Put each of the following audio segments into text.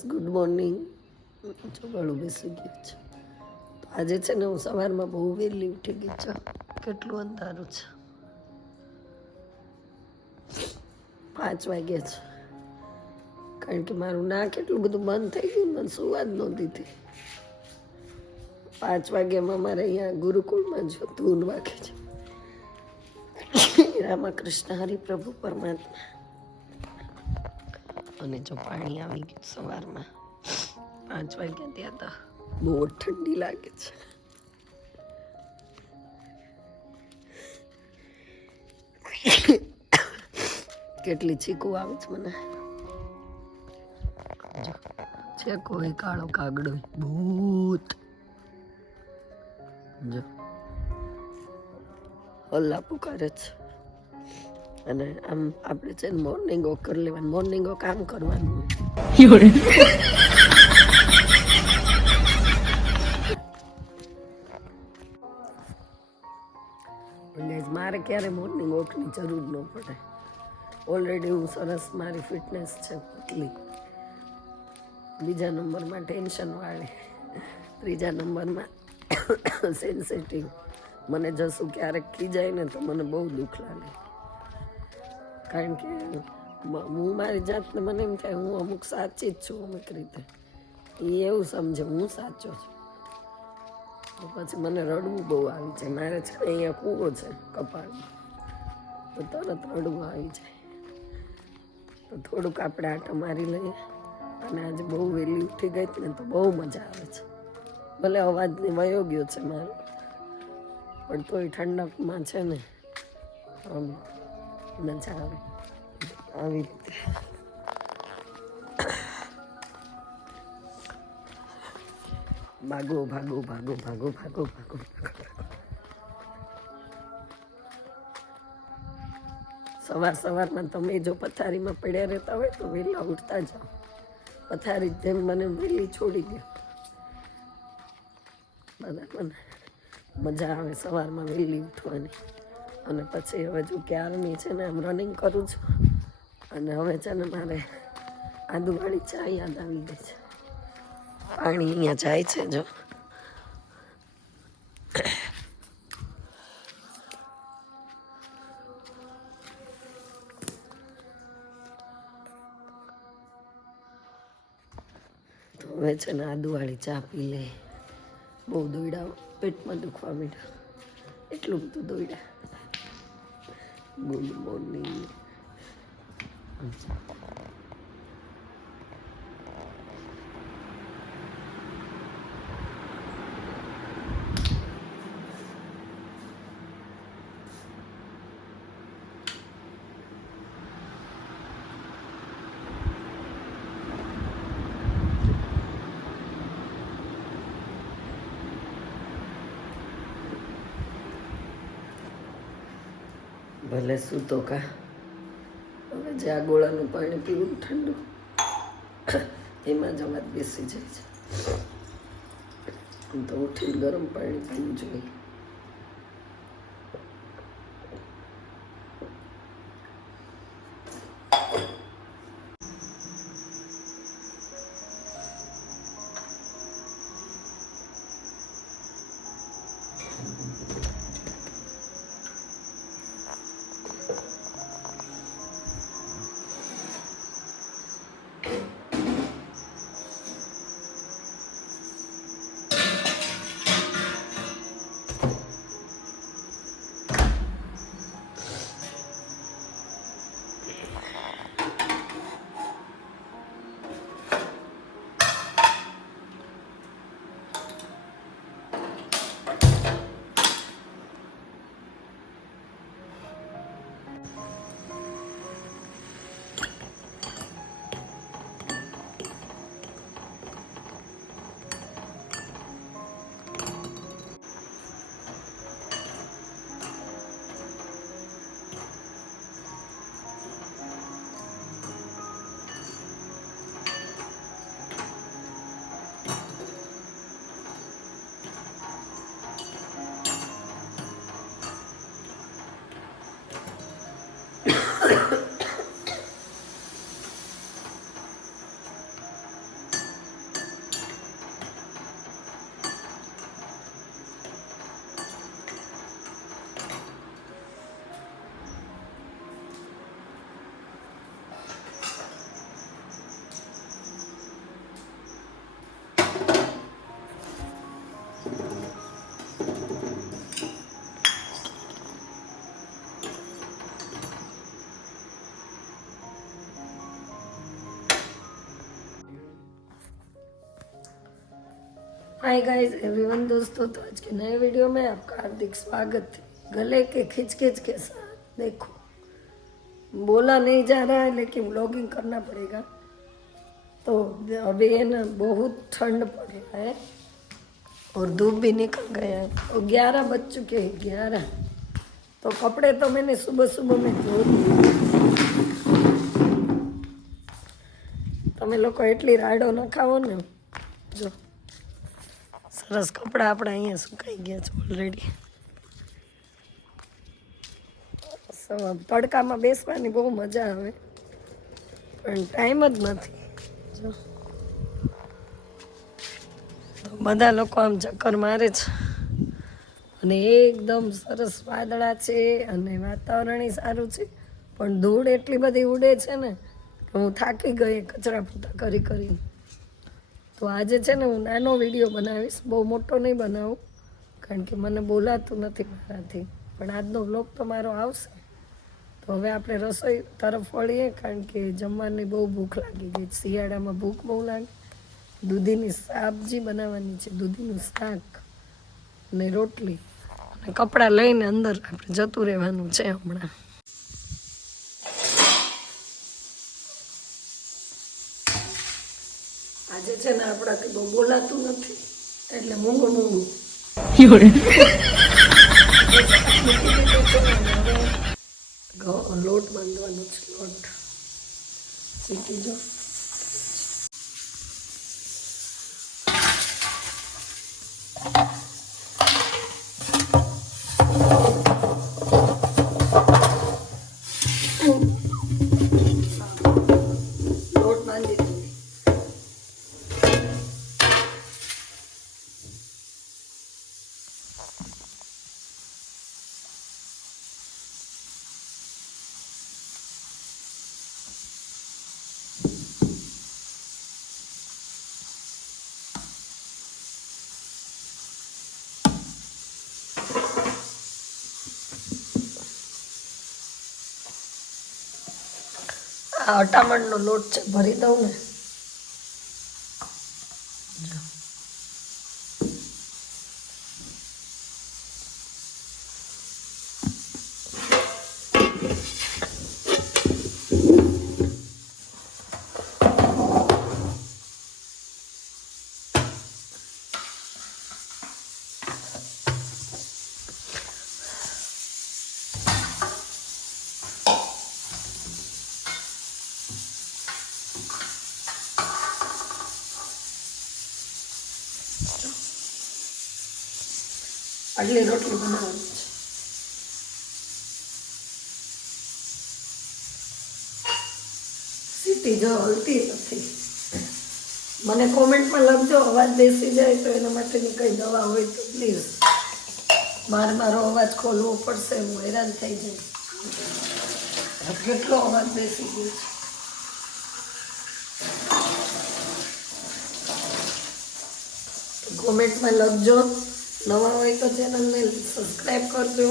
Good morning. ચોગાડું બેસી ગયું છે. તો આજે છે ને હું સવારમાં બહુ વહેલી ઉઠી ગઈ છે. કેટલું અંધારું છે, 5 વાગ્યા છે. કારણ કે મારું નાક એટલું બધું બંધ થઈ ગયું, મને સુવા જ નહોતી થઈ. 5 વાગ્યામાં મારે અહીંયા ગુરુકુળમાં જો ધૂન વાગે છે. રામકૃષ્ણ હરિપ્રભુ પરમાત્મા. અને જો પાણી આવી ગયું સવારમાં 5 વાગ્યા ત્યાં તો બહુ ઠંડી લાગે છે. કેટલી ચીકુ આવે છે મને. છે કોઈ કાળો કાગડો ભૂત જો હલ્લા પુકારે છે. અને આમ આપણે છે ને મોર્નિંગ વોક કરી લેવાનું. મોર્નિંગ વોક આમ કરવાનું હોય. મારે ક્યારે મોર્નિંગ વોકની જરૂર ન પડે. ઓલરેડી હું સરસ, મારી ફિટનેસ છે પતલી. બીજા નંબરમાં ટેન્શન વાળી, ત્રીજા નંબરમાં સેન્સિટિવ. મને જશું ક્યારેક ખીજાય ને તો મને બહુ દુઃખ લાગે. કારણ કે હું મારી જાતને મને એમ થાય હું અમુક સાચી જ છું. અમુક રીતે એ એવું સમજે હું સાચો છું. તો પછી મને રડવું બહુ આવી જાય. મારે છે ને અહીંયા કૂવો છે કપાળમાં, તો તરત રડવું આવી જાય. તો થોડુંક આપણે આટો મારી લઈએ. અને આજે બહુ વહેલી ઉઠી ગઈ ને તો બહુ મજા આવે છે. ભલે અવાજની વયો ગયો છે મારો, પણ તોય ઠંડકમાં છે ને મજા આવે. આવી રીતે ભાગો ભાગો ભાગો ભાગો ભાગો ભાગો. સવારમાં તમે જો પથારીમાં પડ્યા રહેતા હોય તો વહેલા ઉઠતા જાઓ. પથારી જેમ મને વહેલી છોડી દો. બધા મને મજા આવે સવારમાં વહેલી ઉઠવાની. અને પછી હવે જો ક્યારની છે ને આમ રનિંગ કરું છું. અને હવે છે ને મારે આદુવાળી ચા યાદ આવી ગઈ છે. પાણી અહીંયા જાય છે જો. તો હવે છે ને આદુવાળી ચા પી લે. બહુ દોડ્યા, પેટમાં દુખવા માંડ્યા, એટલું બધું દોડ્યા. Good morning. ભલે શું તો કા. હવે જે આ ગોળાનું પાણી પીવું ઠંડુ, એમાં જ અવાજ બેસી જાય છે. તો ઉઠીને ગરમ પાણી પીવું જોઈએ. हाय गाइस एवरीवन दोस्तों, तो आज के नए वीडियो में आपका हार्दिक स्वागत है। गले के खिचखिच के साथ देखो, बोला नहीं जा रहा है लेकिन व्लॉगिंग करना पड़ेगा। तो अभी है ना, बहुत ठंड पड़ रहा है और धूप भी निकल गया है और 11 बज चुके हैं, 11। तो कपड़े तो मैंने सुबह सुबह में धो दिए। તમે લોકો એટલી રાડો ન ખાવો ને। જો સરસ કપડા આપણા અહીંયા સુકાઈ ગયા છે ઓલરેડી। તડકામાં બેસવાની બહુ મજા આવે પણ ટાઈમ જ નથી। જો બધા લોકો આમ ચક્કર મારે છે અને એકદમ સરસ વાદળા છે અને વાતાવરણ સારું છે, પણ ધૂળ એટલી બધી ઉડે છે ને કે હું થાકી ગઈ કચરા પોતા કરી કરીને। તો આજે છે ને હું નાનો વિડીયો બનાવીશ, બહુ મોટો નહીં બનાવું કારણ કે મને બોલાતું નથી મારાથી, પણ આજનો વ્લોગ તો મારો આવશે। તો હવે આપણે રસોઈ તરફ વળીએ કારણ કે જમવાની બહુ ભૂખ લાગી ગઈ। શિયાળામાં ભૂખ બહુ લાગે। દૂધીની સબ્જી બનાવવાની છે, દૂધીનું શાક અને રોટલી, અને કપડાં લઈને અંદર આપણે જતું રહેવાનું છે હમણાં। આજે છે ને આપણાથી બહુ બોલાતું નથી એટલે મૂંગું મૂંગું લોટ બાંધવાનો છે। લોટ શીખી જો। લોટ બાંધી દઉં। આ અટામણનો લોટ છે, ભરી દઉં ને। આટલી રોટલી બનાવવાની છે। સીટી જો હલતી નથી। મને કોમેન્ટમાં લખજો અવાજ બેસી જાય તો એના માટેની કઈ દવા હોય તો પ્લીઝ। મારો અવાજ ખોલવો પડશે, હું હેરાન થઈ જાય। કેટલો અવાજ બેસી ગયો છે। કોમેન્ટમાં લખજો। નવા હોય તો ચેનલને સબસ્ક્રાઈબ કરજો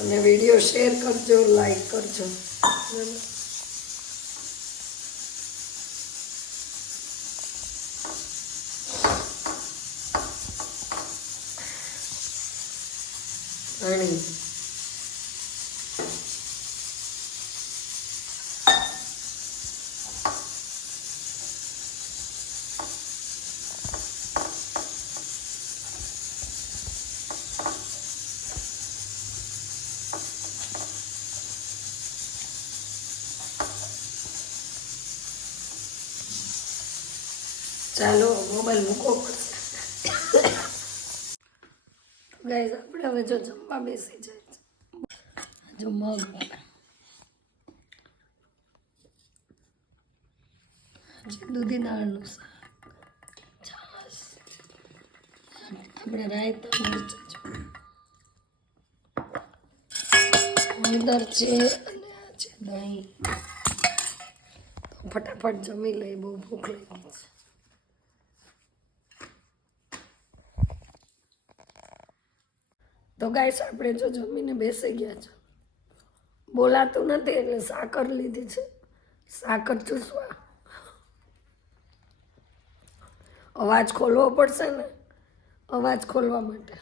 અને વિડીયો શેર કરજો, લાઈક કરજો। પાણી ચાલો મોબાઈલ મૂકો પડશે। ગાઈઝ આપણે હવે જો જમવા બેસી જાય છે। જો મગ, દૂધી દાળનું શાક, છાશ, આપણે રાયતા મરચાં હળદર છે અને આ છે દહીં। તો ફટાફટ જમી લઈ, બહુ ભૂખ લાગી છે। તો ગાઈસ આપણે જો જમીને બેસી ગયા છે, બોલાતું નથી એટલે સાકર લીધી છે, સાકર ચૂસવા। અવાજ ખોલવો પડશે ને, અવાજ ખોલવા માટે.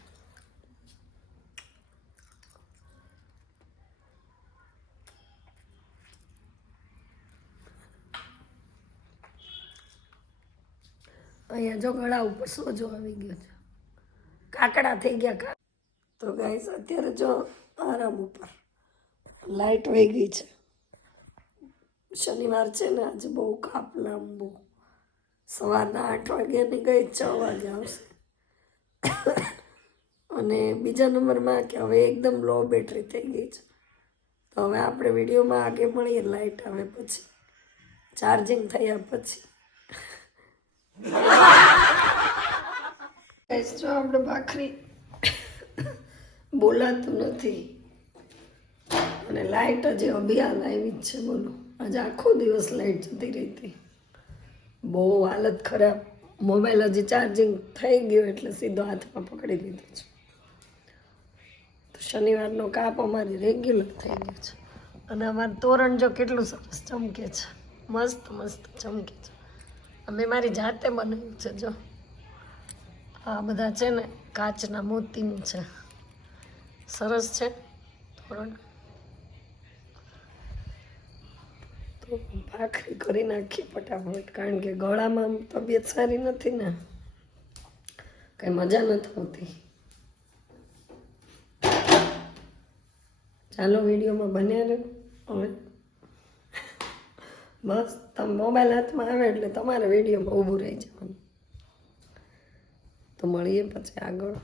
અહીંયા જો ગળા ઉપર સોજો આવી ગયો છે, કાકડા થઈ ગયા. તો ગાઈસ અત્યારે જો આરામ ઉપર લાઈટ વહી ગઈ છે. શનિવાર છે ને, આજે બહુ કાપ લાંબો. સવારના 8 વાગ્યાની ગઈ, 6 વાગે આવશે. અને બીજા નંબરમાં કે હવે એકદમ લો બેટરી થઈ ગઈ છે. તો હવે આપણે વિડીયોમાં આગે મળીએ લાઈટ આવે પછી, ચાર્જિંગ થયા પછી. જો આપણે ભાખરી બોલાતું નથી અને લાઈટ હજી અભિયાન આવી જ છે. બોલો, આજે આખો દિવસ લાઈટ જતી રહી હતી, બહુ હાલત ખરાબ. મોબાઈલ હજી ચાર્જિંગ થઈ ગયું એટલે સીધો હાથમાં પકડી લીધો છે. તો શનિવારનો કાપ અમારી રેગ્યુલર થઈ ગયો છે. અને અમારું તોરણ જો કેટલું સરસ ચમકે છે, મસ્ત મસ્ત ચમકે છે. અમે મારી જાતે બનાવ્યું છે. જો આ બધા છે ને કાચના મોતીનું છે, સરસ છે તોરણ. તો ભાખરી કરી નાખી ફટાફટ, કારણ કે ગળામાં તબિયત સારી નથી ને, કઈ મજા નથી આવતી. ચાલો વિડીયોમાં બન્યા રહ્યો. હવે બસ તમે મોબાઈલ હાથમાં આવે એટલે તમારે વિડીયોમાં ઊભું રહી જવાનું. તો મળીએ પછી આગળ.